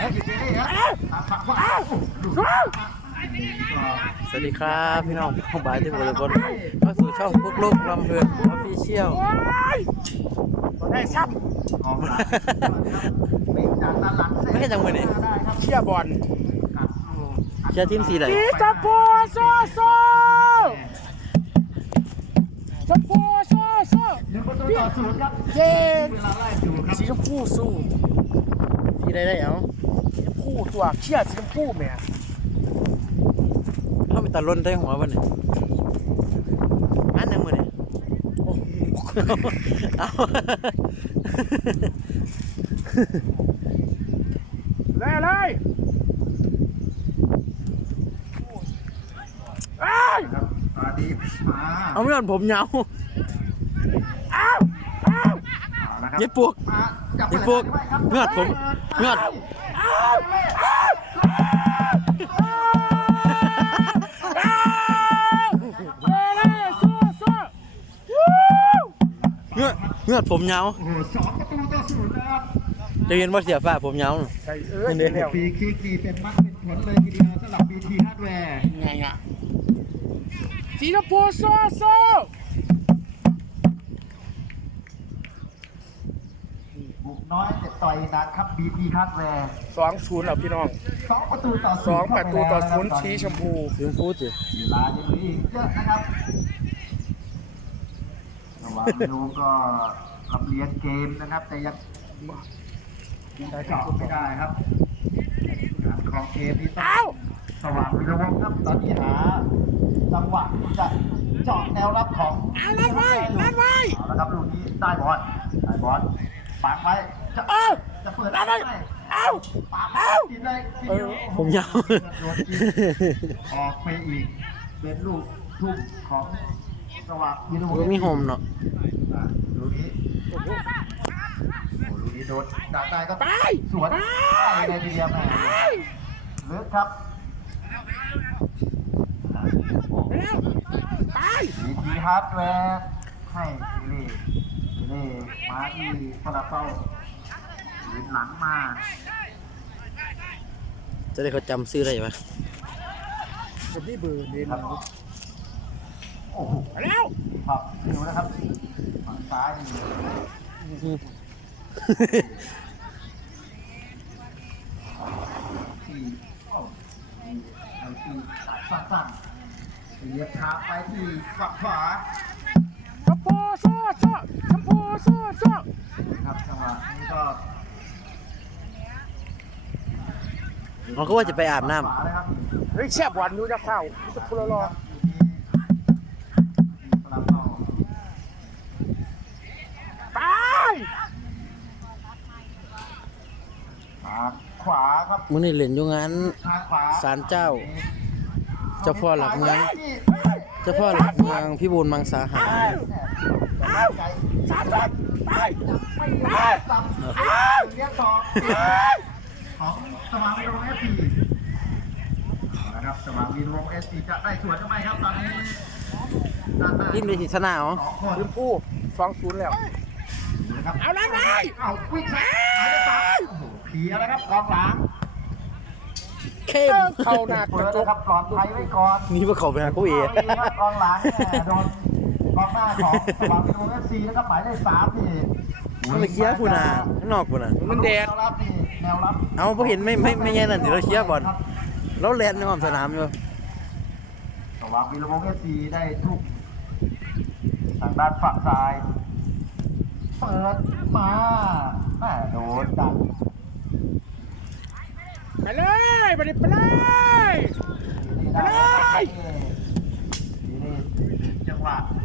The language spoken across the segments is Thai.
สวัสดีครับพี่น้องพ่องบายที่บุรีบนเข้าสู่ช่องปุ๊กลุกลำเพลินออฟฟิเชียลได้ซ้ไม่ใช่จังมือนี่ำเชียร์บอลเชียร์ทีมสีไหนสีชมพูโซโซชมพูโซโซเย้สีชมพูสู้สีใดได้เอาสีชม พูตัวเชียร์สีชมพูแหม่เข้าไปตัดล้นได้หัววันนี้อันยังมือนี่เอาเลยเลยเอ้ยเอาไม่ก่อนผมยาวเอ้าเอ้าเย็บปวกเย็บปวกเงือดผมเงือด เอ้าเอ้าเอ้าเลยเลยโซโซวู้เงือดเงือดผมยาวโอ้โหสองประตูต่อศูนย์นะครับจะเห็นว่าเสียฝ้าผมยาวน่ะใช่เอ้ยเร็วฟรีคิกนี่เป็นมัดเป็นผลเลยทีเดียวสำหรับบีทีฮาร์ดแวร์ไงอะสีชมพูโซโซ บุกน้อยแต่ต่อยหนักครับบีทีฮาร์ดแวร์สองศูนย์เหรอพี่น้องสองประตูต่อสองประตูต่อศูนย์ชี้ชมพูถึงพูดสิเวลายังเหลืออีกเยอะนะครับระหว่างดูก็ลำเลียงเกมนะครับ แต่ยังได้เจาะไม่ได้ครับการของเกมนี้ต้องเอ้าสว่างวิรวงศ์ครับตอนนี้หาจังหวะที่จะเจาะแนวรับของเอาลัดไว้ลัดไว้เอาละครับลูกนี้ได้บอลได้บอล ปักไว้จะเอ้าจะเปิดลัดไว้เอ้าปักเอ้าติดเลยทีเอเดีอยวผมยาวโดนยิงออกไปอีกเป็นลูกทุ่มของสว่างวิรวงก็ศ์มีโฮมเนาะอะลูกนี้โอ้โหลูกนี้โดนดักได้ก็ไปสวนไปได้เลยทีเดียวแม่ไปลึกครับเร็วไปดีทีฮาร์ดแวร์ให้ซีรีส์ ซีรีส์มาที่ฟาราเต้ายืนหลังมา จะได้เขาจำซื้อได้ไหมผมนี่เบอร์เน้นครับโอ้โหเร็วครับดูนะครับฝั่งซ้ายนี่ที่โอ้นี่เอาที่สั้นๆเหยียบขาไปที่ฝั่งขวาช มพูโซโซชมพูโซโซครับจังหวะนี้ก็เขาก็ว่าจะไปอาบน้ขวาเลยครับเฮ้ยแช่บอลอยู่จะเข้าจะพูดรอสลับต่อไปทางขวาครับำมื้อนี้เล่นอยู่งานทางขวาศาลเจ้า เจ้าพ่อหลักเมือง เจ้าพ่อหลักเมืองพิบูลมังสาหารไกล สามสิบไปไปสับเลี้ยงต่อของสวางวีรวงเอสซีนะครับสว่างวีรวงเอสซีจะได้สวนหรือไม่ครับตอนนี้ด้านหน้าทีมได้สิชนะเหรอสองคนชมพูสองศูนย์แล้วนะครับเอาแล้วไงเอาวิ่งไปหายไปสามโอ้โหเขียแล้วครับกองหลังเข้มเข้าหน้ากเปิระดจนะกครับปลอดภัยไว้ก่อนนี่ว่าเขาไปหาคู่เอเอาดีครับกองหลังเนี่ยโดน กองหน้าของสว่างวีรวงเอฟซีนะครับหมายเลขสามนี่มันไปเคลียร์ผู้นาข้างนอกผู้นามันแดด แนวรับนี่แนวรับเอาพอเห็นไม่ไม่ไม่แง่นั่นเดี๋ยวเราเคลียร์บอลเราแล่นในห้องสนามอยู่สว่างวีรวงเอฟซีได้ทุกทางด้านฝั่งซ้ายเปิดมาแม่โดนดักไปเลยไปเลยไปเลยนี่ได้นี่นี่จังหวะรอ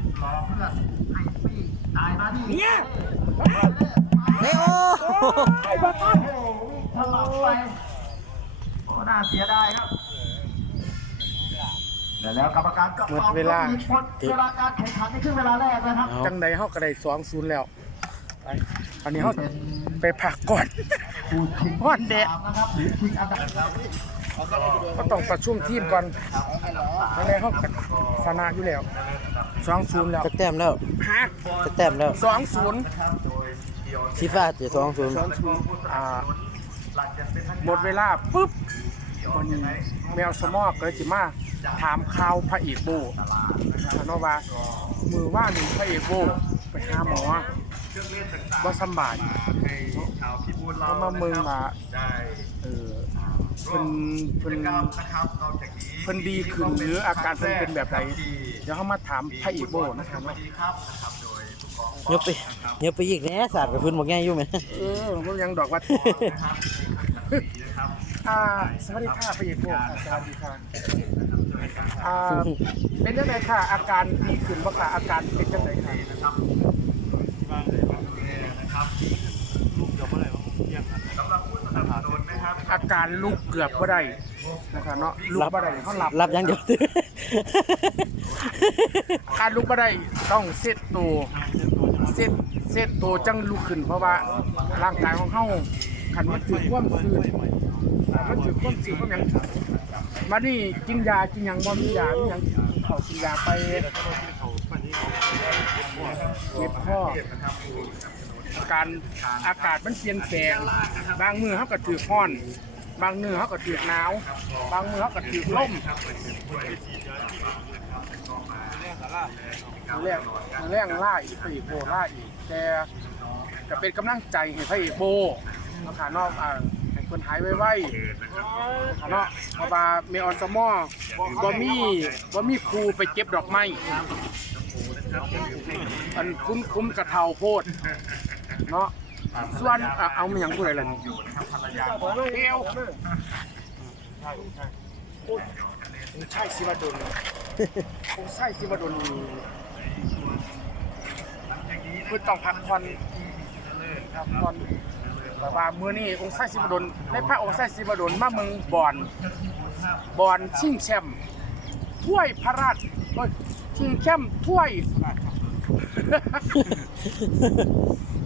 เพื่อนให้ปี้ตายมาที่เนี่ยเฮ้ยโอ้ไอ้บ้าต้นโอ้โหวิ่งถลำไปโอ้น่าเสียดายครับเดี๋ยวแล้วกรรมการก็หมดเวลาหมดเวลาการแข่งขันในครึ่งเวลาแรกนะครับจังใดเขาก็ได้สองศูนย์แล้วไปอันนี้เขาเป็นไปพักก่อนคู่ชิงวันเดะสามนะครับหรือชิงอันดับก็ต้องประชุมทีมก่อนยังไงเขาก็ชนะอยู่แล้ว สองศูนย์แล้วจะแต้มแล้วฮะจะแต้มแล้วสองศูนย์ซีฟ้าเจ็ดสองศูนย์สองศูนย์อ่าหลังจากเป็นทางการหมดเวลาปุ๊บมันแมวสมอกเลยจิมาถามข่าวพระเอกโบนะครับเนาะว่า มือว่านี่พระเอกโบไปหาหมอเครื่องเล่นต่างว่าสำบายๆให้ชาวพิบูลเราก็มาเมืองมาได้เออ เพิ่นเพิ่นกิจกรรมนะครับนอกจากนี้เพิ่นดีขึ้นหรืออาการเพิ่นเป็นแบบไหนเดี๋ยวเขามาถามพระเอกโบนะครับสวัเนาะสดีครับนะครับโดยผู้กองเงียบไปเงียบไปอีกแน่สาดกับพื้นบอกง่ายอยู่ไหมเออผมยังดอกว่านะครับนะครับอ่าสวัสดีค่ะพระเอกโบค่ะสวัสดีค่ะอ่าเป็นยังไงค่ะอาการดีขึ้นบ่ค่ะอาการเป็นยังไงค่ะ นะครับนะครับสำหรับผู้สนับสนุนนะครับ อาการลุกเกือบบ่ได้นะครับเนาะลุกบ่ได้เขาหลับรับอยังเดียวการลุกบ่ได้ต้องเซตตัวเซตเซตตัวจังลุกขึ้น เพราะว่าร่างกายของเฮาคันมันถือความซื่อมันถือความซื่อความหยังมานี่กินยากินหยังบ่มียามีหยังกินข้าวกินยาไปเจ็บคอ การอากาศมันเปลี่ยนแปลง บางมือเฮาก็ถือร้อน บางมือเฮาก็ถือหนาว บางมือเฮาก็ถือลมแรงแรงล่าอีกพระเอกโบล่าอีก แต่ก็เป็นกำลังใจให้พระเอกโบนะคะนอกอ่าให้คนหายไวๆนะคะเนาะเพราะว่าเมออนสมอบ่มีบ่มีครูไปเก็บดอกไม้อันคุ้มคุ้มกระเทาโพด เนาะส่วนอะเอามาหยังผู้ใดล่ะนี่เอวใช่สิวดลโอ้ใช่สิวดลนี่คือต้องพักผ่อนพักผ่อนแต่ว่ามื้อนี้องค์ไส้สิบดลได้พระองค์ไส้สิบดลมาเมืองบอนบอนชิงแชมป์ถ้วยพระราชโอ้ยชิงแชมป์ถ้วย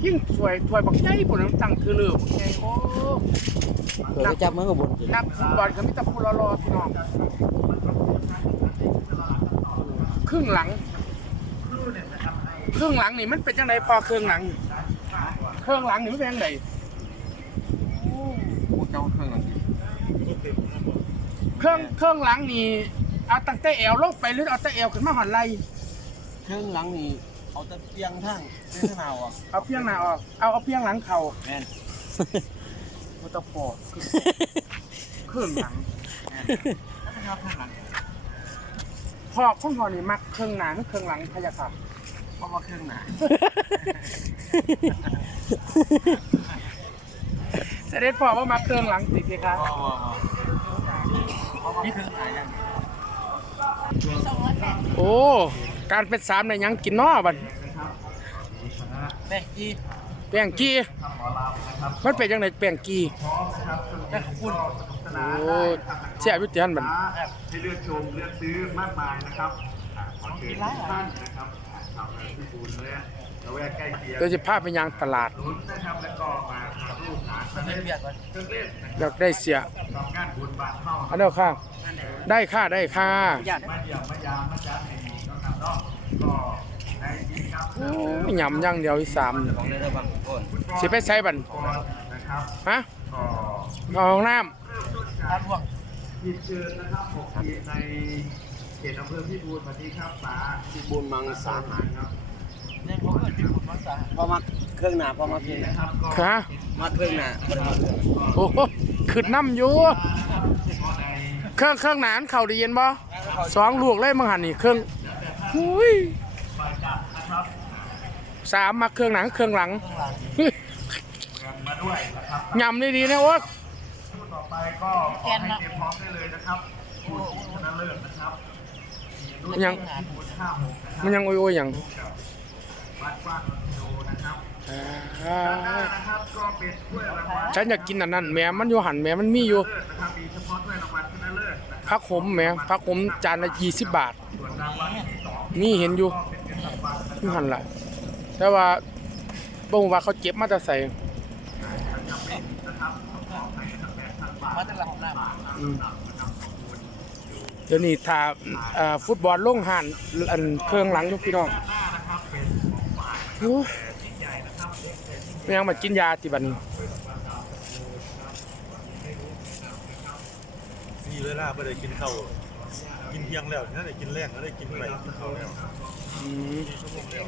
ยิ่งถ้วยถ้วยบักใหญ่ปุ่นนตั้งคือเลือบักใหญ่โอ้เกิดไปจับมันก็บนนักฟุตบอลก็มีแต่ผู้รอๆพี่น้องครึ่งหลังเครื่องหลังนี่มันเป็นยังไงพอเครื่องหลัง เครื่องหลังนี่มันเป็นยังไงเจ้าเครื่องหลังเครื่องเครื่องหลังนี่เอาตั้งแต่เอวลงไปหรือเอาแต่เอวขึ้นมาหันไหลเครื่องหลังนี่ เอาแต่เพียงทั้งเส้นหนาวอะเอาเพียงหน้าออก เอาเอาเพียงหลังเข่าแม่นมันตะปอดเครื่องหลังพอข้องหอนี่มักเครื่องหนังเครื่องหลังพยาศาสตร์เพราะว่าเครื่องหนาเสด็จพ่อว่ามักเครื่องหลังติดเลยครับเพราะว่าเพราะว่าเครื่องหนาอย่าง โอ้ การเป็นสามในยังกินเนอบันแม่จีแป้งกีมันเป็นยังไงแป้งกีแม่ขอบคุณโอ้เสียวิทยานบันให้เลือกชมเลือกซื้อมากมายนะครับอ่าขอเชิญทุกท่านนะครับอ่าชาวพิบูลและละแวกใกล้เคียงโดยจะพาไปยังตลาดลุ้นนะครับแล้วก็มา อยากได้เสียทำงานเท่าอันนี้ค่ะได้ค่าได้ค่าญาติมาเยี่ยมมายามมาจ้าแห่งนี้นะครับเนาะก็ในที่ครับโอ้ยยำย่างเดียวอีกสามของในระบังก่อนสิไปใช้บันฮะก็เอาห้องน้ท่านห่วงยินเชิญนะครับหกทีมในเขตอำเภอพิบูลสวัสดีครับป๋าที่บุญมังสาหารครับ พอมาเครื่องหนาพอมาเครื่องหนานะครับก็ำค่ะมาเครื่องหนาบริมาเครื่องโอ้โหขึ้นน้ำอยู่ เครื่องเครื่องหนานเข่าได้เย็นบ่สองลูกเลยมังหันนี่เครื่องอุ้ยสามมาเครื่องหนังเครื่องหลังมาด้วยนะครับยำได้ดีนะโอ๊ตคู่ต่อไปก็ขอให้เตรียมพร้อมได้เลยนะครับคู่ชิงชนะเลิศนะครับมีรุ่นยังบุญห้าหกนะครับมันยังโอยโอยๆอย่าง วัดกว้างกิโลนะครับอ่าด้านหน้านะครับก็เป็นถ้วยรางวัลฉันอยากกินอันนั้นแหม่มันอยู่หันแหม่มันมีอยู่เลิศนะครับมีเฉพาะถ้วยรางวัลชนะเลิศนะครับพักขมแหม่พักขมจานละยี่สิบบาท ส่วนรางวัลที่สองนี่เห็นอยู่ก็เป็นเงินรางวัลนะอยู่หันละแต่ว่าบ่งว่าเขาเก็บมาแต่ใส่มาตั้งหลังของหน้าอืมเดี๋ยวนี้ถ้าอ่าฟุตบอลลงหันอันเครื่องหลังอยู่พี่น้องโอ้ย ไม่ยังมากินยาติบัดนี้เวลาไม่ได้กินข้าวกินเที่ยงแล้วนั่นได้กินแรงแล้วได้กินไปกินข้าวแล้วอืมสี่ชั่วโมงแล้ว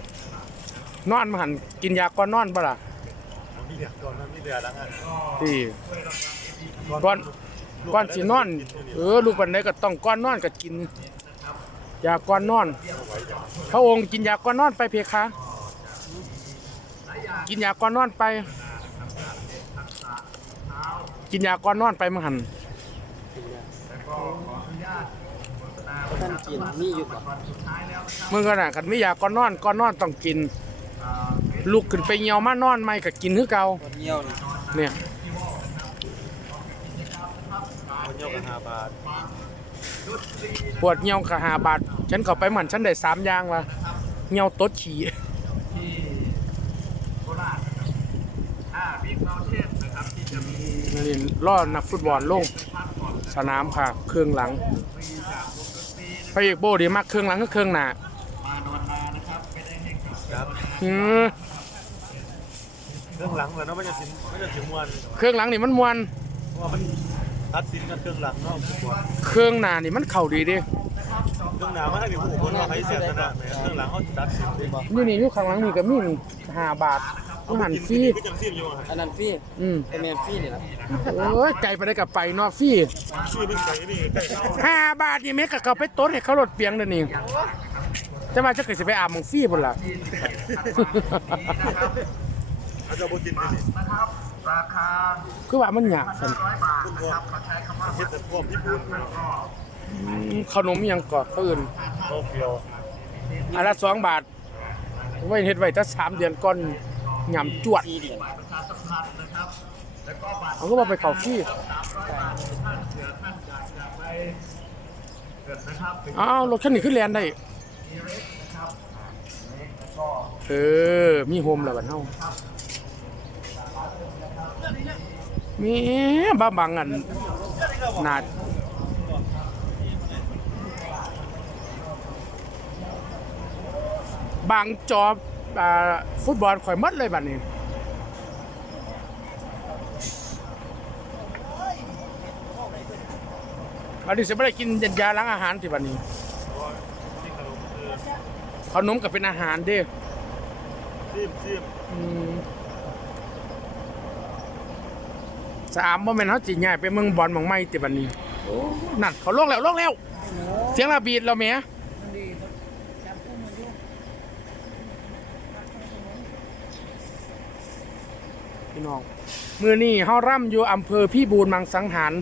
นอนมาหันกินยาก่อนนอนปะล่ะมีเดือดก่อนนั้นมีเดือดล้างอะที่ก่อนก่อนสินอน เออลูกปันไดก็ต้องก่อนนอนก็กินยาก่อนนอน พระองค์กินยาก่อนนอนไปเพคะ กินยาก่อนนอนไป กินยาก่อนนอนไปมังหันท่านกินมีอยู่บ่มึงก็น่ะคันไม่อยากก่อนนอนก่อนนอนต้องกิน ลุกขึ้นไปเหี่ยวมานอนไม่ก็กินคือเก่าเหี่ยวนี่เนี่ยมันเยอะกันห้าบาทปวดเหี่ยวกะหาบาทฉันเข้าไปหมันฉันได้สามอย่างว่ะเหี่ยวตดขี่ ฉี่นี่ล่อนักฟุตบอลลงสนามค่ะ เครื่องหลังพระเอกโบดีมากเครื่องหลังก็เครื่องหน้าครับอืมเครื่องหลังแล้วเนาะไม่จะสินไม่จะถึงวันเครื่องหลังนี่มันมวนเพราะว่ามันตัดสินกันเครื่องหลังเนาะทุกคนเครื่องหน้านี่มันเข่าดีเดิเครื่องหน้ามันให้มีผู้คนว่าใครเสียชนะแหมเครื่องหลังเขาตัดสินดีบ่นี่นี่อยู่ข้างหลังนี่ก็มีนี่ห้าบาท อาหารฟรี ก็จังซีมอยู่อะอันนั้นฟรีอืมเป็นแม่นฟรีนี่ล่ะโอ้ยไก่ไปได้กับไปเนาะฟรีซีมันไก่นี่ไก่เข้าห้าบาทนี่แม่ก็เขาไปต้นให้เขาลดเปียงเดี๋ยวนี้จะมาจะเกิดสิไปอาบหมองฟรีบนล่ะเขาจะบ่กินนี่นี่ราคาคือว่ามันยากสันร้อยบาทนะครับมาใช้คำว่าเฮ็ดแต่พวกญี่ปุ่นอืมขนมอิหยังกอดเขาอื่นโตเกียวอันละสองบาทไว้เฮ็ดไว้ถ้าสามเดือนก่อนห ยำจวดเขาก็บอกไปเขาฟรีอ้าวรถคันนี้ขึ้นแลนได้เออ มีโฮมแล้วบัดเฮามีบ้าบังอันหนาบางจออ่า ฟุตบอลข่อยหมัดเลยบัดนี้วันนี้จะไม่ได้กินยันยาล้างอาหารที่วันนี้ ขนมกับเป็นอาหารเด้ซีมซีมอืมสามโมเมนต์เขาจีง่ายไปเมืองบอลเมองไม่ติวันนี้ นั่นเขาลงแล้วลงแล้ว เสียงระบีดเราเมีย พี่น้องมือนี้เฮาร่ำอยู่อำเภอพี่บูรมังสังหาร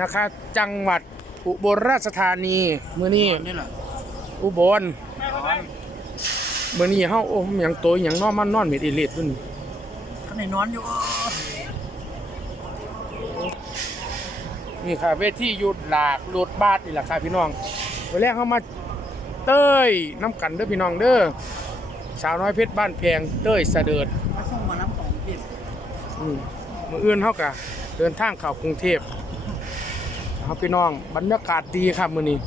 นะคะ จังหวัดอุบลราชธานีมือนี้นี่ล่ะอุบลมือนี้เฮาโอ้หยังโตหยังนอนมันนอนเม็ดอีเลิดตัวนี้ท่านได้นอนอยู่นี่ค่ะเวทีหยุดหลากรถบาสนี่แหละค่ะพี่น้องวันแรกเขามาเต้ยน้ำกันเด้อพี่น้องเด้อสาวน้อยเพชรบ้านแพงเต้ยเสดิร์ด มาส่งมาน้ำของพี่ อืมมืออื่นเขากะเดินทางเข้ากรุงเทพเอาพี่น้องบรรยากาศดีครับมื้อนี้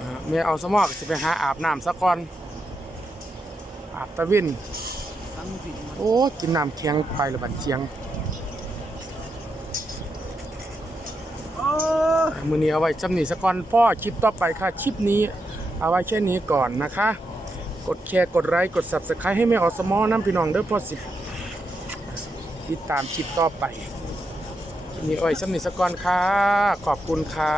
อ่าแม่เอาสมอกสิไปหาอาบน้ำซะก่อนอาบตะวินโอ้กินน้ำเคียงไปและบัดเคียงมือนี้เอาไว้จำหนีสะก่อนพ่อคลิปต่อไปค่ะคลิปนี้เอาไว้แค่นี้ก่อนนะคะ กดแชร์กดไลค์กด subscribe ให้แม่ออสมอน้ำพี่น้องเด้อพ่อสิ ติดตามคลิปต่อไปมีอ้อยสำนิสะก่อนค่ะ ขอบคุณค่ะ